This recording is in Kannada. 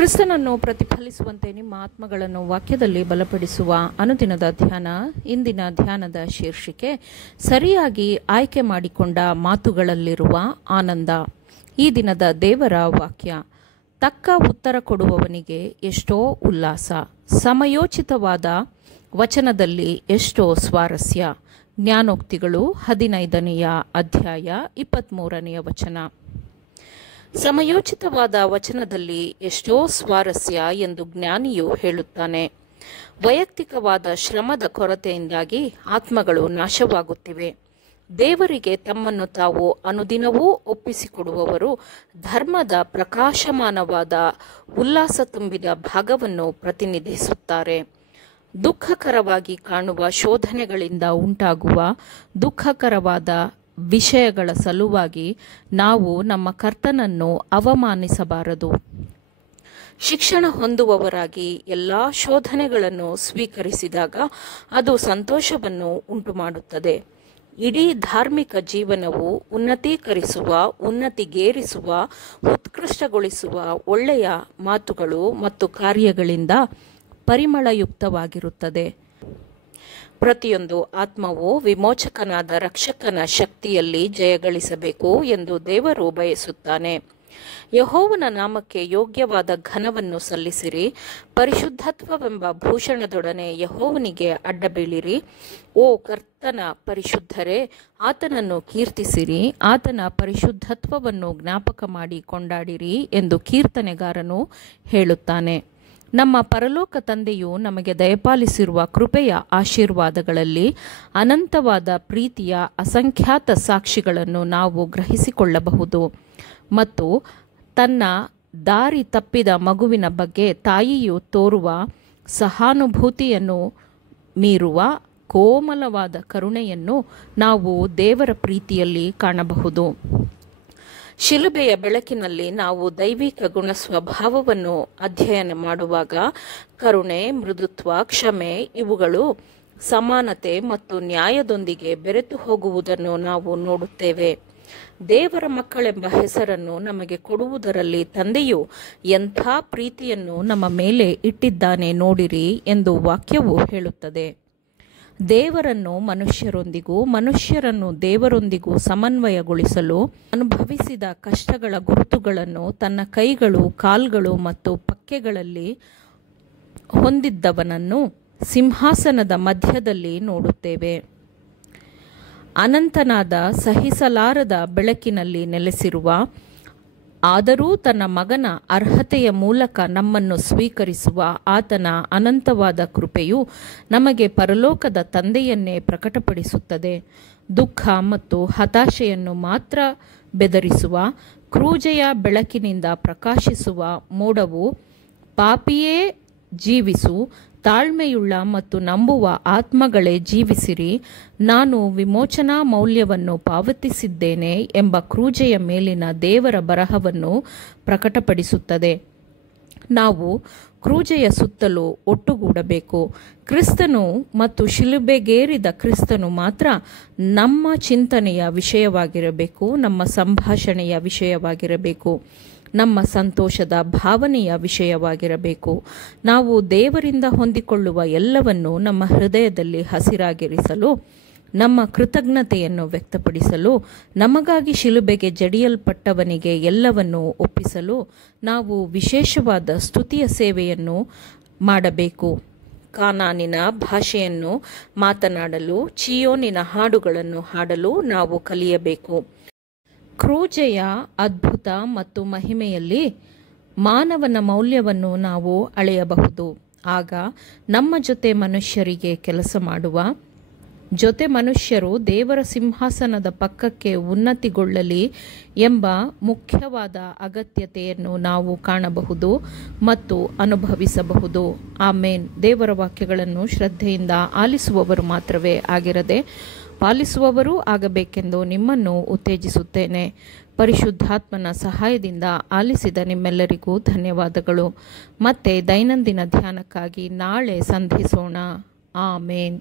ಕ್ರಿಸ್ತನನ್ನು ಪ್ರತಿಫಲಿಸುವಂತೆ ನಿಮ್ಮ ಆತ್ಮಗಳನ್ನು ವಾಕ್ಯದಲ್ಲಿ ಬಲಪಡಿಸುವ ಅನುದಿನದ ಧ್ಯಾನ. ಇಂದಿನ ಧ್ಯಾನದ ಶೀರ್ಷಿಕೆ ಸರಿಯಾಗಿ ಆಯ್ಕೆ ಮಾಡಿಕೊಂಡ ಮಾತುಗಳಲ್ಲಿರುವ ಆನಂದ. ಈ ದಿನದ ದೇವರ ವಾಕ್ಯ: ತಕ್ಕ ಉತ್ತರ ಕೊಡುವವನಿಗೆ ಎಷ್ಟೋ ಉಲ್ಲಾಸ, ಸಮಯೋಚಿತವಾದ ವಚನದಲ್ಲಿ ಎಷ್ಟೋ ಸ್ವಾರಸ್ಯ. ಜ್ಞಾನೋಕ್ತಿಗಳು 15ನೆಯ ಅಧ್ಯಾಯ 23ನೆಯ ವಚನ. ಸಮಯೋಚಿತವಾದ ವಚನದಲ್ಲಿ ಎಷ್ಟೋ ಸ್ವಾರಸ್ಯ ಎಂದು ಜ್ಞಾನಿಯು ಹೇಳುತ್ತಾನೆ. ವೈಯಕ್ತಿಕವಾದ ಶ್ರಮದ ಕೊರತೆಯಿಂದಾಗಿ ಆತ್ಮಗಳು ನಾಶವಾಗುತ್ತಿವೆ. ದೇವರಿಗೆ ತಮ್ಮನ್ನು ತಾವು ಅನುದಿನವೂ ಒಪ್ಪಿಸಿಕೊಡುವವರು ಧರ್ಮದ ಪ್ರಕಾಶಮಾನವಾದ ಉಲ್ಲಾಸ ತುಂಬಿದ ಭಾಗವನ್ನು ಪ್ರತಿನಿಧಿಸುತ್ತಾರೆ. ದುಃಖಕರವಾಗಿ ಕಾಣುವ ಶೋಧನೆಗಳಿಂದ ಉಂಟಾಗುವ ದುಃಖಕರವಾದ ವಿಷಯಗಳ ಸಲುವಾಗಿ ನಾವು ನಮ್ಮ ಕರ್ತನನ್ನು ಅವಮಾನಿಸಬಾರದು. ಶಿಕ್ಷಣ ಹೊಂದುವವರಾಗಿ ಎಲ್ಲ ಶೋಧನೆಗಳನ್ನು ಸ್ವೀಕರಿಸಿದಾಗ ಅದು ಸಂತೋಷವನ್ನು ಉಂಟುಮಾಡುತ್ತದೆ. ಇಡೀ ಧಾರ್ಮಿಕ ಜೀವನವು ಉನ್ನತೀಕರಿಸುವ, ಉನ್ನತಿಗೇರಿಸುವ, ಉತ್ಕೃಷ್ಟಗೊಳಿಸುವ ಒಳ್ಳೆಯ ಮಾತುಗಳು ಮತ್ತು ಕಾರ್ಯಗಳಿಂದ ಪರಿಮಳಯುಕ್ತವಾಗಿರುತ್ತದೆ. ಪ್ರತಿಯೊಂದು ಆತ್ಮವು ವಿಮೋಚಕನಾದ ರಕ್ಷಕನ ಶಕ್ತಿಯಲ್ಲಿ ಜಯಗಳಿಸಬೇಕು ಎಂದು ದೇವರು ಬಯಸುತ್ತಾನೆ. ಯೆಹೋವನ ನಾಮಕ್ಕೆ ಯೋಗ್ಯವಾದ ಘನವನ್ನು ಸಲ್ಲಿಸಿರಿ. ಪರಿಶುದ್ಧತ್ವವೆಂಬ ಭೂಷಣದೊಡನೆ ಯೆಹೋವನಿಗೆ ಅಡ್ಡಬೀಳಿರಿ. ಓ ಕರ್ತನ ಪರಿಶುದ್ಧರೇ, ಆತನನ್ನು ಕೀರ್ತಿಸಿರಿ. ಆತನ ಪರಿಶುದ್ಧತ್ವವನ್ನು ಜ್ಞಾಪಕ ಮಾಡಿ ಕೊಂಡಾಡಿರಿ ಎಂದು ಕೀರ್ತನೆಗಾರನು ಹೇಳುತ್ತಾನೆ. ನಮ್ಮ ಪರಲೋಕ ತಂದೆಯು ನಮಗೆ ದಯಪಾಲಿಸಿರುವ ಕೃಪೆಯ ಆಶೀರ್ವಾದಗಳಲ್ಲಿ ಅನಂತವಾದ ಪ್ರೀತಿಯ ಅಸಂಖ್ಯಾತ ಸಾಕ್ಷಿಗಳನ್ನು ನಾವು ಗ್ರಹಿಸಿಕೊಳ್ಳಬಹುದು. ಮತ್ತು ತನ್ನ ದಾರಿ ತಪ್ಪಿದ ಮಗುವಿನ ಬಗ್ಗೆ ತಾಯಿಯು ತೋರುವ ಸಹಾನುಭೂತಿಯನ್ನು ಮೀರುವ ಕೋಮಲವಾದ ಕರುಣೆಯನ್ನು ನಾವು ದೇವರ ಪ್ರೀತಿಯಲ್ಲಿ ಕಾಣಬಹುದು. ಶಿಲುಬೆಯ ಬೆಳಕಿನಲ್ಲಿ ನಾವು ದೈವಿಕ ಗುಣ ಸ್ವಭಾವವನ್ನು ಅಧ್ಯಯನ ಮಾಡುವಾಗ ಕರುಣೆ, ಮೃದುತ್ವ, ಕ್ಷಮೆ ಇವುಗಳು ಸಮಾನತೆ ಮತ್ತು ನ್ಯಾಯದೊಂದಿಗೆ ಬೆರೆತು ಹೋಗುವುದನ್ನು ನಾವು ನೋಡುತ್ತೇವೆ. ದೇವರ ಮಕ್ಕಳೆಂಬ ಹೆಸರನ್ನು ನಮಗೆ ಕೊಡುವುದರಲ್ಲಿ ತಂದೆಯು ಎಂಥ ಪ್ರೀತಿಯನ್ನು ನಮ್ಮ ಮೇಲೆ ಇಟ್ಟಿದ್ದಾನೆ ನೋಡಿರಿ ಎಂದು ವಾಕ್ಯವು ಹೇಳುತ್ತದೆ. ದೇವರನ್ನು ಮನುಷ್ಯರೊಂದಿಗೂ ಮನುಷ್ಯರನ್ನು ದೇವರೊಂದಿಗೂ ಸಮನ್ವಯಗೊಳಿಸಲು ಅನುಭವಿಸಿದ ಕಷ್ಟಗಳ ಗುರುತುಗಳನ್ನು ತನ್ನ ಕೈಗಳು, ಕಾಲ್ಗಳು ಮತ್ತು ಪಕ್ಕೆಗಳಲ್ಲಿ ಹೊಂದಿದ್ದವನನ್ನು ಸಿಂಹಾಸನದ ಮಧ್ಯದಲ್ಲಿ ನೋಡುತ್ತೇವೆ. ಅನಂತನಾದ ಸಹಿಸಲಾರದ ಬೆಳಕಿನಲ್ಲಿ ನೆಲೆಸಿರುವ, ಆದರೂ ತನ್ನ ಮಗನ ಅರ್ಹತೆಯ ಮೂಲಕ ನಮ್ಮನ್ನು ಸ್ವೀಕರಿಸುವ ಆತನ ಅನಂತವಾದ ಕೃಪೆಯು ನಮಗೆ ಪರಲೋಕದ ತಂದೆಯನ್ನೇ ಪ್ರಕಟಪಡಿಸುತ್ತದೆ. ದುಃಖ ಮತ್ತು ಹತಾಶೆಯನ್ನು ಮಾತ್ರ ಬೆದರಿಸುವ ಕ್ರೂಜೆಯ ಬೆಳಕಿನಿಂದ ಪ್ರಕಾಶಿಸುವ ಮೋಡವು ಪಾಪಿಯೇ ಜೀವಿಸು, ತಾಳ್ಮೆಯುಳ್ಳ ಮತ್ತು ನಂಬುವ ಆತ್ಮಗಳೇ ಜೀವಿಸಿರಿ, ನಾನು ವಿಮೋಚನಾ ಮೌಲ್ಯವನ್ನು ಪಾವತಿಸಿದ್ದೇನೆ ಎಂಬ ಕ್ರೂಜೆಯ ಮೇಲಿನ ದೇವರ ಬರಹವನ್ನು ಪ್ರಕಟಪಡಿಸುತ್ತದೆ. ನಾವು ಕ್ರೂಜೆಯ ಸುತ್ತಲೂ ಒಟ್ಟುಗೂಡಬೇಕು. ಕ್ರಿಸ್ತನು ಮತ್ತು ಶಿಲುಬೆಗೇರಿದ ಕ್ರಿಸ್ತನು ಮಾತ್ರ ನಮ್ಮ ಚಿಂತನೆಯ ವಿಷಯವಾಗಿರಬೇಕು, ನಮ್ಮ ಸಂಭಾಷಣೆಯ ವಿಷಯವಾಗಿರಬೇಕು, ನಮ್ಮ ಸಂತೋಷದ ಭಾವನೆಯ ವಿಷಯವಾಗಿರಬೇಕು. ನಾವು ದೇವರಿಂದ ಹೊಂದಿಕೊಳ್ಳುವ ಎಲ್ಲವನ್ನು ನಮ್ಮ ಹೃದಯದಲ್ಲಿ ಹಸಿರಾಗಿರಿಸಲು, ನಮ್ಮ ಕೃತಜ್ಞತೆಯನ್ನು ವ್ಯಕ್ತಪಡಿಸಲು, ನಮಗಾಗಿ ಶಿಲುಬೆಗೆ ಜಡಿಯಲ್ಪಟ್ಟವನಿಗೆ ಎಲ್ಲವನ್ನು ಒಪ್ಪಿಸಲು ನಾವು ವಿಶೇಷವಾದ ಸ್ತುತಿಯ ಸೇವೆಯನ್ನು ಮಾಡಬೇಕು. ಕಾನಾನಿನ ಭಾಷೆಯನ್ನು ಮಾತನಾಡಲು, ಚೀಯೋನಿನ ಹಾಡುಗಳನ್ನು ಹಾಡಲು ನಾವು ಕಲಿಯಬೇಕು. ಕ್ರೂಜೆಯ ಅದ್ಭುತ ಮತ್ತು ಮಹಿಮೆಯಲ್ಲಿ ಮಾನವನ ಮೌಲ್ಯವನ್ನು ನಾವು ಅಳೆಯಬಹುದು. ಆಗ ನಮ್ಮ ಜೊತೆ ಮನುಷ್ಯರಿಗೆ ಕೆಲಸ ಮಾಡುವ ಜೊತೆ ಮನುಷ್ಯರು ದೇವರ ಸಿಂಹಾಸನದ ಪಕ್ಕಕ್ಕೆ ಉನ್ನತಿಗೊಳ್ಳಲಿ ಎಂಬ ಮುಖ್ಯವಾದ ಅಗತ್ಯತೆಯನ್ನು ನಾವು ಕಾಣಬಹುದು ಮತ್ತು ಅನುಭವಿಸಬಹುದು. ಆಮೇನ್. ದೇವರ ವಾಕ್ಯಗಳನ್ನು ಶ್ರದ್ಧೆಯಿಂದ ಆಲಿಸುವವರು ಮಾತ್ರವೇ ಆಗಿರದೆ ಪಾಲಿಸುವವರೂ ಆಗಬೇಕೆಂದು ನಿಮ್ಮನ್ನು ಉತ್ತೇಜಿಸುತ್ತೇನೆ. ಪರಿಶುದ್ಧಾತ್ಮನ ಸಹಾಯದಿಂದ ಆಲಿಸಿದ ನಿಮ್ಮೆಲ್ಲರಿಗೂ ಧನ್ಯವಾದಗಳು. ಮತ್ತೆ ದೈನಂದಿನ ಧ್ಯಾನಕ್ಕಾಗಿ ನಾಳೆ ಸಂಧಿಸೋಣ. ಆಮೇನ್.